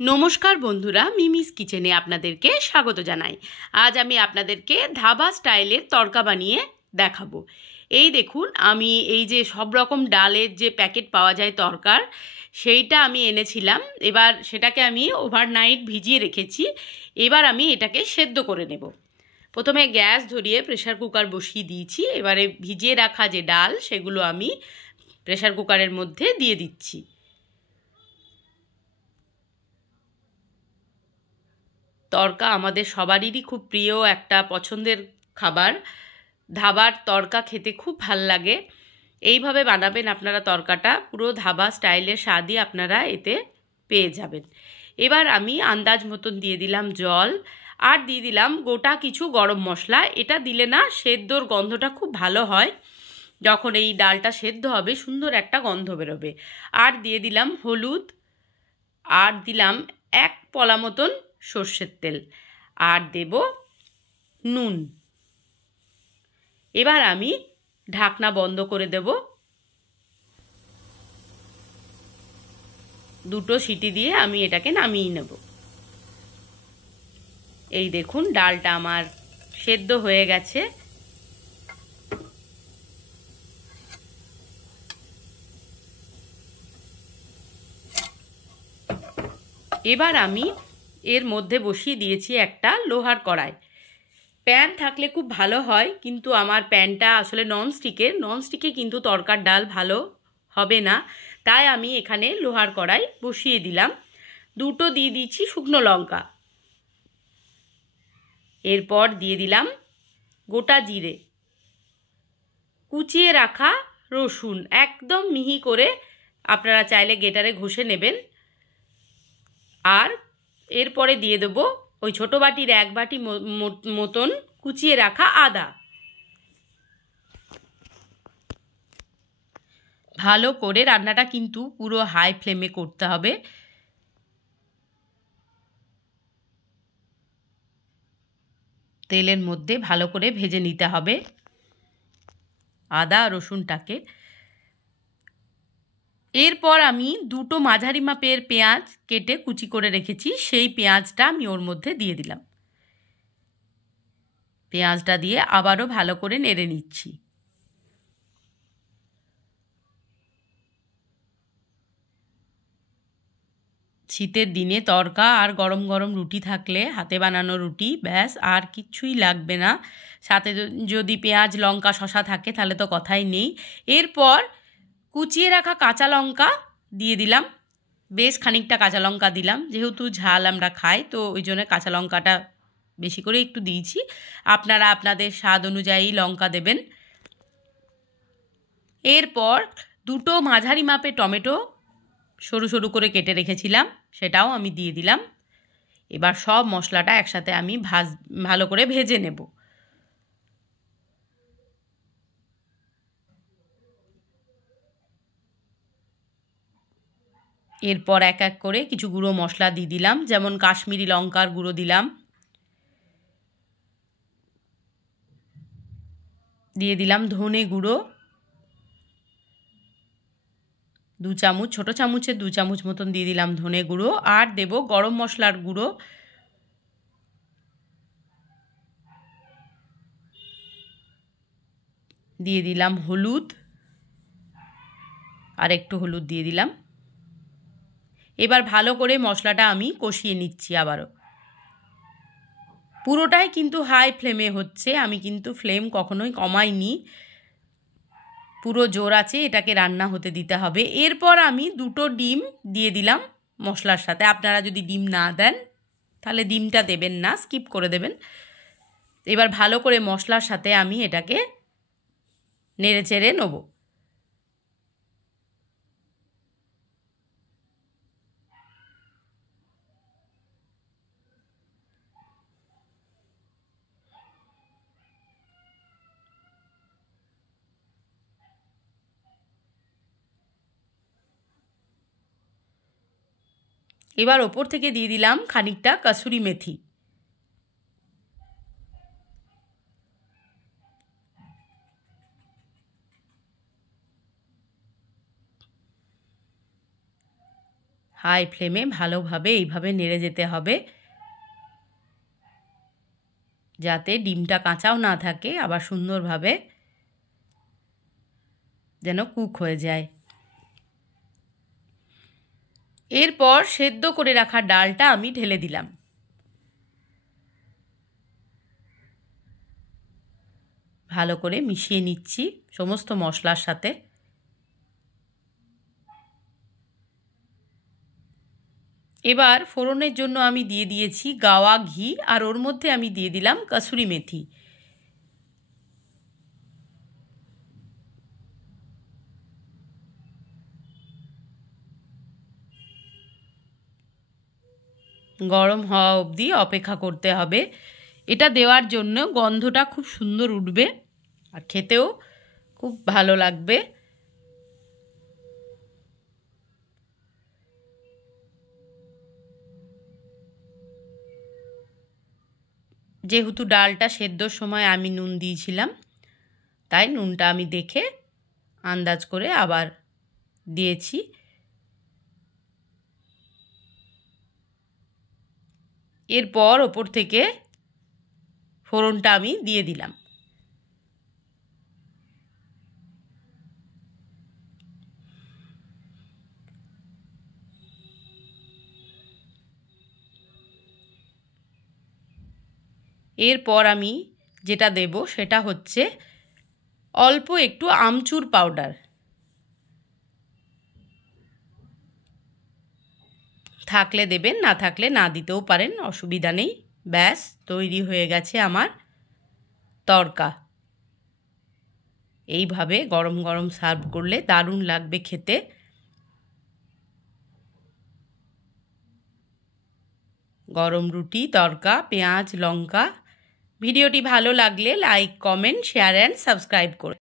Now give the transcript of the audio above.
নমস্কার বন্ধুরা, মিমিস কিচেনে আপনাদেরকে স্বাগত জানাই। আজ আমি আপনাদেরকে ধাবা স্টাইলের তড়কা বানিয়ে দেখাবো। এই দেখুন, আমি এই যে সব রকম ডালের যে প্যাকেট পাওয়া যায় তড়কার, সেইটা আমি এনেছিলাম। এবার সেটাকে আমি ওভারনাইট ভিজিয়ে রেখেছি। এবার আমি এটাকে সেদ্ধ করে নেব। প্রথমে গ্যাস ধরিয়ে প্রেসার কুকার বসিয়ে দিয়েছি। এবারে ভিজিয়ে রাখা যে ডাল, সেগুলো আমি প্রেসার কুকারের মধ্যে দিয়ে দিচ্ছি। তড়কা আমাদের সবারই খুব প্রিয় একটা পছন্দের খাবার। ধাবার তড়কা খেতে খুব ভাল লাগে। এইভাবে বানাবেন আপনারা তড়কাটা, পুরো ধাবা স্টাইলের স্বাদই আপনারা এতে পেয়ে যাবেন। এবার আমি আন্দাজ মতন দিয়ে দিলাম জল, আর দিয়ে দিলাম গোটা কিছু গরম মশলা। এটা দিলে না সেদ্ধর গন্ধটা খুব ভালো হয়। যখন এই ডালটা সেদ্ধ হবে সুন্দর একটা গন্ধ বেরোবে। আর দিয়ে দিলাম হলুদ, আর দিলাম 1 পলা মতন সর্ষের তেল, আর দেব নুন। এবার আমি ঢাকনা বন্ধ করে দেব। 2টো সিটি দিয়ে আমি এটাকে নামিয়ে নেব। এই দেখুন, ডালটা আমার সেদ্ধ হয়ে গেছে। এবার আমি এর মধ্যে বসিয়ে দিয়েছি একটা লোহার কড়াই। প্যান থাকলে খুব ভালো হয়, কিন্তু আমার প্যানটা আসলে ননস্টিকে কিন্তু তড়কার ডাল ভালো হবে না। তাই আমি এখানে লোহার কড়াই বসিয়ে দিলাম। 2টো দিয়ে দিচ্ছি শুকনো লঙ্কা। এরপর দিয়ে দিলাম গোটা জিরে, কুচিয়ে রাখা রসুন, একদম মিহি করে আপনারা চাইলে গ্রেটারে ঘষে নেবেন। আর এরপরে দিয়ে দেবো ওই ছোটো বাটির 1 বাটি মতন কুচিয়ে রাখা আদা। ভালো করে রান্নাটা কিন্তু পুরো হাই ফ্লেমে করতে হবে। তেলের মধ্যে ভালো করে ভেজে নিতে হবে আদা রসুনটাকে। এরপর আমি 2টো মাঝারি মাপের পেঁয়াজ কেটে কুচি করে রেখেছি, সেই পেঁয়াজটা আমি ওর মধ্যে দিয়ে দিলাম। পেঁয়াজটা দিয়ে আবারও ভালো করে নেড়ে নিচ্ছি। শীতের দিনে তড়কা আর গরম গরম রুটি থাকলে, হাতে বানানো রুটি, ব্যাস আর কিচ্ছুই লাগবে না। সাথে যদি পেঁয়াজ লঙ্কা শসা থাকে তাহলে তো কথাই নেই। এরপর কুচিয়ে রাখা কাঁচা লঙ্কা দিয়ে দিলাম। বেশ খানিকটা কাঁচা লঙ্কা দিলাম, যেহেতু ঝাল আমরা খাই তো ওই জন্য কাঁচা লঙ্কাটা বেশি করে একটু দিয়েছি। আপনারা আপনাদের স্বাদ অনুযায়ী লঙ্কা দেবেন। এরপর 2টো মাঝারি মাপে টমেটো সরু সরু করে কেটে রেখেছিলাম, সেটাও আমি দিয়ে দিলাম। এবার সব মশলাটা একসাথে আমি ভালো করে ভেজে নেব। এরপর এক এক করে কিছু গুঁড়ো মশলা দিয়ে দিলাম, যেমন কাশ্মীরি লঙ্কার গুঁড়ো দিলাম, দিয়ে দিলাম ধনে গুঁড়ো 2 চামচ, ছোটো চামচের 2 চামচ মতন দিয়ে দিলাম ধনে গুঁড়ো। আর দেব গরম মশলার গুঁড়ো, দিয়ে দিলাম হলুদ, আর একটু হলুদ দিয়ে দিলাম। এবার ভালো করে মশলাটা আমি কষিয়ে নিচ্ছি আবারও। পুরোটাই কিন্তু হাই ফ্লেমে হচ্ছে, আমি কিন্তু ফ্লেম কখনোই কমাইনি, পুরো জোর আছে এটাকে রান্না হতে দিতে হবে। এরপর আমি 2টো ডিম দিয়ে দিলাম মশলার সাথে। আপনারা যদি ডিম না দেন তাহলে ডিমটা দেবেন না, স্কিপ করে দেবেন। এবার ভালো করে মশলার সাথে আমি এটাকে নেড়ে চেড়ে নেব। এবার ওপর থেকে দিয়ে দিলাম খানিকটা কসুরি মেথি। হাই ফ্লেমে ভালোভাবে এইভাবে নেড়ে যেতে হবে, যাতে ডিমটা কাঁচাও না থাকে, আবার সুন্দরভাবে যেন কুক হয়ে যায়। এরপর সেদ্ধ করে রাখা ডালটা আমি ঢেলে দিলাম। ভালো করে মিশিয়ে নিচ্ছি সমস্ত মশলার সাথে। এবার ফোড়নের জন্য আমি দিয়ে দিয়েছি গাওয়া ঘি, আর ওর মধ্যে আমি দিয়ে দিলাম কসুরি মেথি। গরম হওয়া অবধি অপেক্ষা করতে হবে। এটা দেওয়ার জন্য গন্ধটা খুব সুন্দর উঠবে আর খেতেও খুব ভালো লাগবে। যেহেতু ডালটা সেদ্ধর সময় আমি নুন দিয়েছিলাম, তাই নুনটা আমি দেখে আন্দাজ করে আবার দিয়েছি। এরপর ওপর থেকে ফোড়নটা আমি দিয়ে দিলাম। এরপর আমি যেটা দেব সেটা হচ্ছে অল্প একটু আমচুর পাউডার। থাকলে দেবেন, না থাকলে না দিতেও পারেন, অসুবিধা নেই। ব্যাস তৈরি হয়ে গেছে আমার তড়কা। এইভাবে গরম গরম সার্ভ করলে দারুণ লাগবে খেতে। গরম রুটি, তড়কা, পেঁয়াজ, লঙ্কা। ভিডিওটি ভালো লাগলে like, comment, share and subscribe করুন।